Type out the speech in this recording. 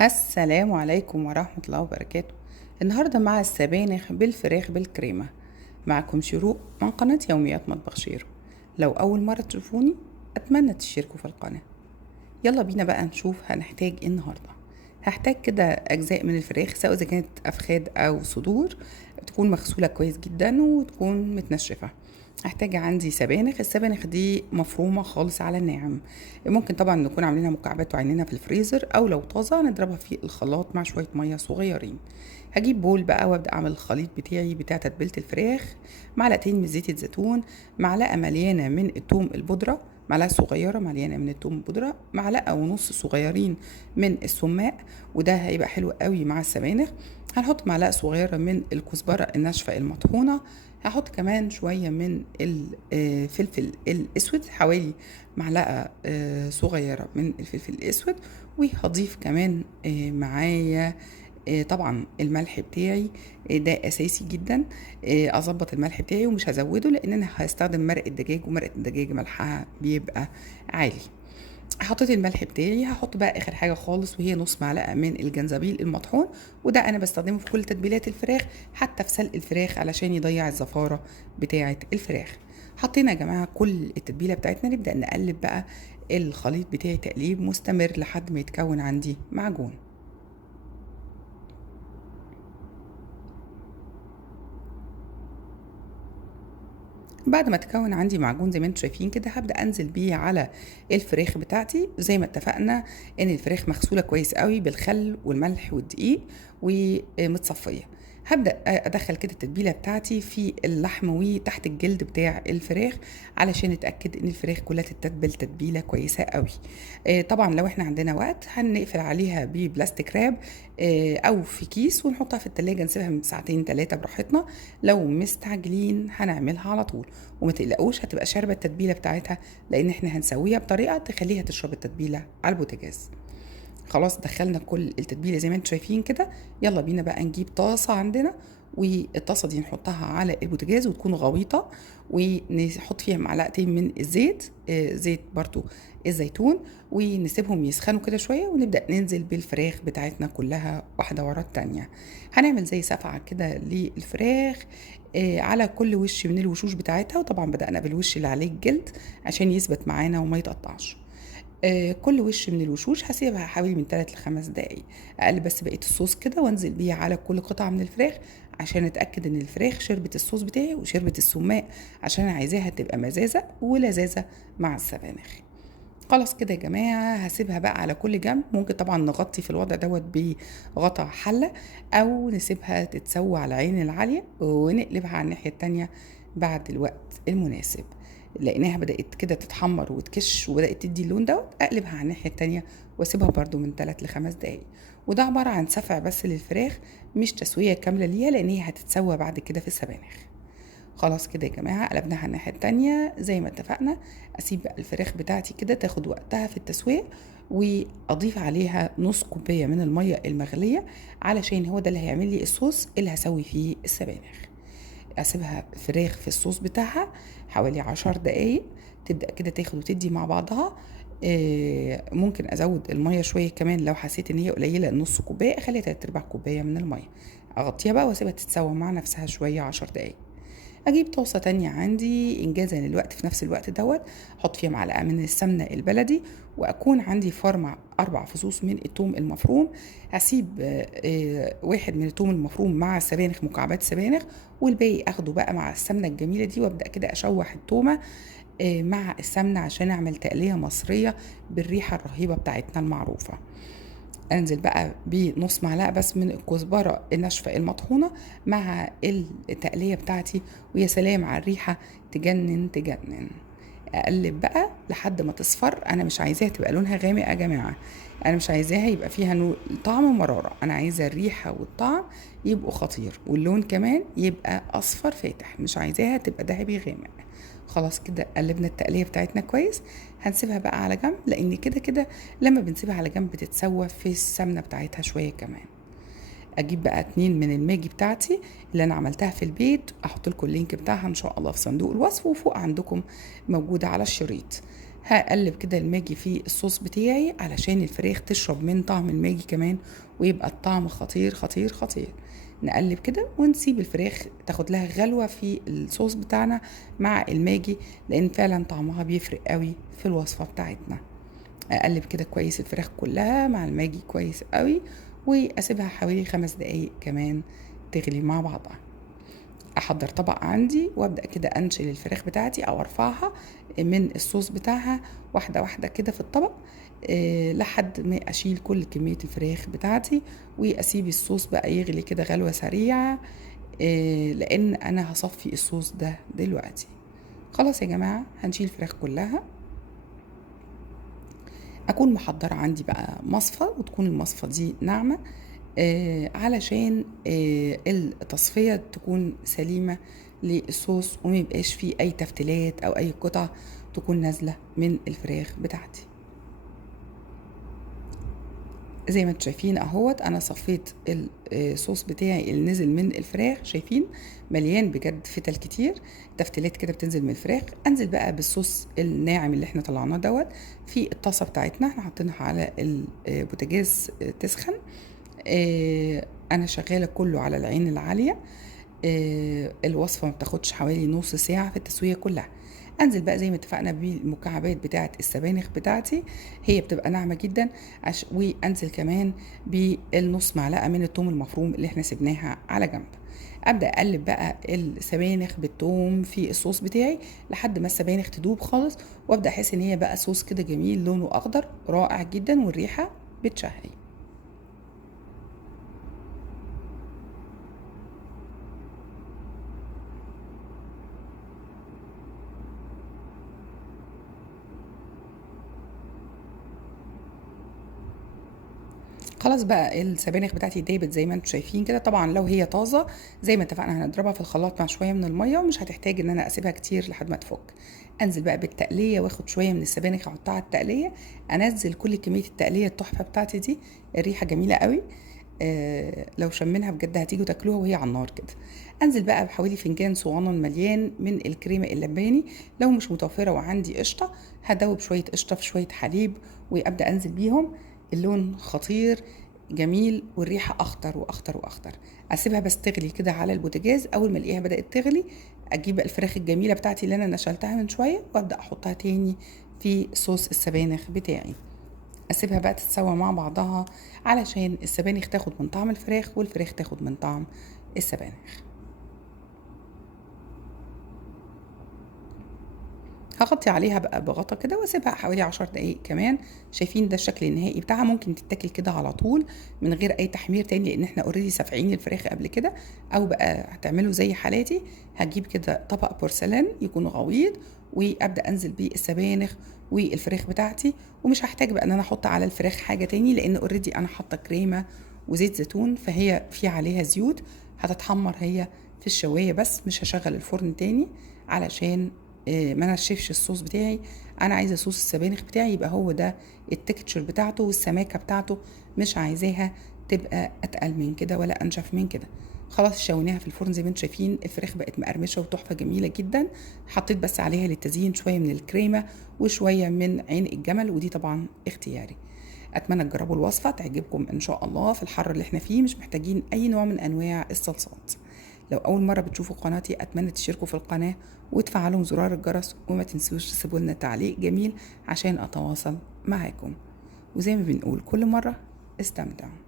السلام عليكم ورحمة الله وبركاته. النهاردة مع السبانخ بالفراخ بالكريمة. معكم شروق من قناة يوميات مطبخ شيرو. لو أول مرة تشوفوني أتمنى تشتركوا في القناة. يلا بينا بقى نشوف هنحتاج ايه النهاردة. هحتاج كده أجزاء من الفراخ، سواء إذا كانت أفخاد أو صدور، تكون مغسولة كويس جدا وتكون متنشفة. هحتاج عندي السبانخ دي مفرومة خالص على الناعم. ممكن طبعا نكون عاملينها مكعبات وعينينها في الفريزر، او لو طازة نضربها في الخلاط مع شوية مية صغيرين. هجيب بول بقى وابدا اعمل الخليط بتاعي بتاع تتبيلة الفراخ. معلقتين من زيت الزيتون، معلقة مليانة من الثوم البودرة، معلقة صغيرة مليانة من الثوم البودرة، معلقة ونص صغيرين من السماق، وده هيبقى حلو قوي مع السبانخ. هنحط معلقة صغيرة من الكزبرة الناشفة المطحونة. هحط كمان شوية من الفلفل الأسود، حوالي معلقة صغيرة من الفلفل الأسود. وهضيف كمان معايا طبعا الملح بتاعي. ده أساسي جدا. أظبط الملح بتاعي ومش هزوده، لأن أنا هستخدم مرق الدجاج، ومرق الدجاج ملحها بيبقى عالي. حطيت الملح بتاعي. هحط بقى اخر حاجه خالص، وهي نص معلقه من الجنزبيل المطحون، وده انا بستخدمه في كل تتبيلات الفراخ، حتى في سلق الفراخ علشان يضيع الزفاره بتاعه الفراخ. حطينا يا جماعه كل التتبيله بتاعتنا، نبدا نقلب بقى الخليط بتاعي تقليب مستمر لحد ما يتكون عندي معجون. بعد ما تكون عندي معجون زي ما انتم شايفين كده، هبدا انزل بيه على الفراخ بتاعتي، زي ما اتفقنا ان الفراخ مغسوله كويس قوي بالخل والملح والدقيق ومتصفيه. هبدا ادخل كده التتبيله بتاعتي في اللحم وتحت الجلد بتاع الفراخ، علشان اتاكد ان الفراخ كلها تتبل تتبيله كويسه قوي. طبعا لو احنا عندنا وقت هنقفل عليها ببلاستيك راب او في كيس، ونحطها في التلاجة نسيبها من ساعتين 3 براحتنا. لو مستعجلين هنعملها على طول، وما تقلقوش هتبقى شاربه التتبيله بتاعتها، لان احنا هنسويها بطريقه تخليها تشرب التتبيله على البوتاجاز. خلاص دخلنا كل التتبيله زي ما انتم شايفين كده. يلا بينا بقى نجيب طاسه عندنا، والطاسه دي نحطها على البوتاجاز وتكون غويطه، ونحط فيها معلقتين من الزيت، زيت برضو الزيتون، ونسيبهم يسخنوا كده شويه، ونبدا ننزل بالفراخ بتاعتنا كلها واحده ورا التانيه. هنعمل زي سفعه كده للفراخ على كل وش من الوشوش بتاعتها، وطبعا بدأنا بالوش اللي عليه الجلد عشان يثبت معانا وما يتقطعش. كل وش من الوشوش هسيبها حوالي من 3 ل5 دقايق، اقلب بس بقيه الصوص كده وانزل بيه على كل قطعه من الفراخ، عشان اتاكد ان الفراخ شربت الصوص بتاعي وشربت السماق، عشان انا عايزاها تبقى مزازه ولذاذه مع السبانخ. خلاص كده يا جماعة، هسيبها بقى على كل جنب. ممكن طبعا نغطي في الوضع دوت بغطا حلة، أو نسيبها تتسوى على العين العالية ونقلبها على الناحية التانية بعد الوقت المناسب. لقيناها بدأت كده تتحمر وتكش وبدأت تدي اللون دوت، أقلبها على الناحية التانية واسيبها برضو من 3 ل5 دقايق. وده عبارة عن سفع بس للفراخ، مش تسوية كاملة ليها، لأن هي هتتسوى بعد كده في السبانخ. خلاص كده يا جماعة، قلبناها على الناحية التانية زي ما اتفقنا. اسيب بقى الفراخ بتاعتي كده تاخد وقتها في التسوية، واضيف عليها نص كوباية من المية المغلية، علشان هو ده اللي هيعمل لي الصوص اللي هسوي فيه السبانخ. اسيبها فراخ في الصوص بتاعها حوالي 10 دقايق، تبدأ كده تاخد وتدي مع بعضها. ممكن ازود المية شوية كمان لو حسيت ان هي قليلة، نص كوباية اخليها 3/4 كوباية من المية. اغطيها بقى واسيبها تتسوى مع نفسها شوية 10 دقايق. اجيب طاسه تانية عندي انجازا للوقت، في نفس الوقت دوت احط فيها معلقه من السمنه البلدي، واكون عندي فرمع 4 فصوص من الثوم المفروم. هسيب واحد من الثوم المفروم مع سبانخ، مكعبات سبانخ، والباقي اخده بقى مع السمنه الجميله دي، وابدا كده اشوح التومه مع السمنه، عشان اعمل تقليه مصريه بالريحه الرهيبه بتاعتنا المعروفه. انزل بقى بنص معلقه بس من الكزبره الناشفه المطحونه مع التقليه بتاعتي، ويا سلام على الريحه، تجنن تجنن. اقلب بقى لحد ما تصفر. انا مش عايزاها تبقى لونها غامق يا جماعه، انا مش عايزاها يبقى فيها طعم مراره، انا عايزه الريحه والطعم يبقوا خطير، واللون كمان يبقى اصفر فاتح، مش عايزاها تبقى ذهبي غامق. خلاص كده قلبنا التقليه بتاعتنا كويس. هنسيبها بقى على جنب، لان كده كده لما بنسيبها على جنب بتتسوى في السمنه بتاعتها شويه كمان. اجيب بقى 2 من الماجي بتاعتي اللي انا عملتها في البيت، احط لكم اللينك بتاعها ان شاء الله في صندوق الوصف، وفوق عندكم موجوده على الشريط. هقلب كده الماجي في الصوص بتاعي علشان الفراخ تشرب من طعم الماجي كمان، ويبقى الطعم خطير خطير خطير. نقلب كده ونسيب الفراخ تاخد لها غلوة في الصوص بتاعنا مع الماجي، لان فعلا طعمها بيفرق قوي في الوصفة بتاعتنا. اقلب كده كويس الفراخ كلها مع الماجي كويس قوي، واسيبها حوالي 5 دقايق كمان تغلي مع بعضها. احضر طبق عندي وابدا كده انشل الفراخ بتاعتي او ارفعها من الصوص بتاعها واحده واحده كده في الطبق، لحد ما اشيل كل كميه الفراخ بتاعتي، واسيب الصوص بقى يغلي كده غلوه سريعه، لان انا هصفي الصوص ده دلوقتي. خلاص يا جماعه، هنشيل الفراخ كلها. اكون محضره عندي بقى مصفى، وتكون المصفى دي ناعمه، علشان التصفية تكون سليمة للصوص، وما يبقاش فيه اي تفتلات او اي قطع تكون نازلة من الفراخ بتاعتي. زي ما انتم شايفين اهوت، انا صفيت الصوص بتاعي اللي نزل من الفراخ، شايفين مليان بجد فتل كتير، تفتلات كده بتنزل من الفراخ. انزل بقى بالصوص الناعم اللي احنا طلعناه دوت في الطاسة بتاعتنا، احنا حاطينها على البوتاجاز تسخن. انا شغاله كله على العين العاليه. الوصفه ما بتاخدش حوالي نص ساعه في التسويه كلها. انزل بقى زي ما اتفقنا بالمكعبات بتاعه السبانخ بتاعتي، هي بتبقى ناعمه جدا. وانزل كمان بالنص معلقه من الثوم المفروم اللي احنا سبناها على جنب. ابدا اقلب بقى السبانخ بالثوم في الصوص بتاعي لحد ما السبانخ تدوب خالص، وابدا احس ان هي بقى صوص كده جميل لونه اخضر رائع جدا، والريحه بتشهي. خلاص بقى السبانخ بتاعتي دابت زي ما انتم شايفين كده. طبعا لو هي طازه زي ما اتفقنا هنضربها في الخلاط مع شويه من الميه، ومش هتحتاج ان انا اسيبها كتير لحد ما تفك. انزل بقى بالتقليه واخد شويه من السبانخ احطها على التقليه، انزل كل كميه التقليه التحفه بتاعتي دي، الريحه جميله قوي. لو شمينها بجد هتيجوا تاكلوها وهي على النار كده. انزل بقى بحوالي فنجان صغنن مليان من الكريمه اللباني، لو مش متوفره وعندي قشطه هدوب شويه قشطه في شويه حليب وابدا انزل بيهم. اللون خطير جميل، والريحه اخطر واخطر واخطر. اسيبها بس تغلي كده على البوتاجاز. اول ما الاقيها بدات تغلي اجيب الفراخ الجميله بتاعتي اللي انا نشلتها من شويه وابدا احطها تاني في صوص السبانخ بتاعي. اسيبها بقى تتسوى مع بعضها علشان السبانخ تاخد من طعم الفراخ والفراخ تاخد من طعم السبانخ. هغطي عليها بقى بغطا كده واسيبها حوالي 10 دقايق كمان. شايفين ده الشكل النهائي بتاعها. ممكن تتاكل كده على طول من غير اي تحمير تاني، لان احنا اوريدي سافعين الفراخ قبل كده. او بقى هتعملوا زي حالاتي، هجيب كده طبق بورسلان يكون غويط، وابدا انزل بيه السبانخ والفراخ بتاعتي. ومش هحتاج بقى ان انا احط على الفراخ حاجه تاني، لان اوريدي انا حاطه كريمه وزيت زيتون، فهي في عليها زيوت هتتحمر هي في الشوايه بس. مش هشغل الفرن تاني علشان ما نشفش الصوص بتاعي. انا عايزه صوص السبانخ بتاعي يبقى هو ده التكتشر بتاعته والسماكه بتاعته، مش عايزاها تبقى اتقل من كده ولا انشف من كده. خلاص شويناها في الفرن زي ما انتم شايفين، الفراخ بقت مقرمشه وتحفه جميله جدا. حطيت بس عليها للتزيين شويه من الكريمه وشويه من عين الجمل، ودي طبعا اختياري. اتمنى تجربوا الوصفه تعجبكم ان شاء الله. في الحر اللي احنا فيه مش محتاجين اي نوع من انواع الصلصات. لو اول مره بتشوفوا قناتي اتمنى تشتركوا في القناه وتفعلوا زرار الجرس، وما تنسوش تسيبوا لنا تعليق جميل عشان اتواصل معاكم. وزي ما بنقول كل مره، استمتعوا.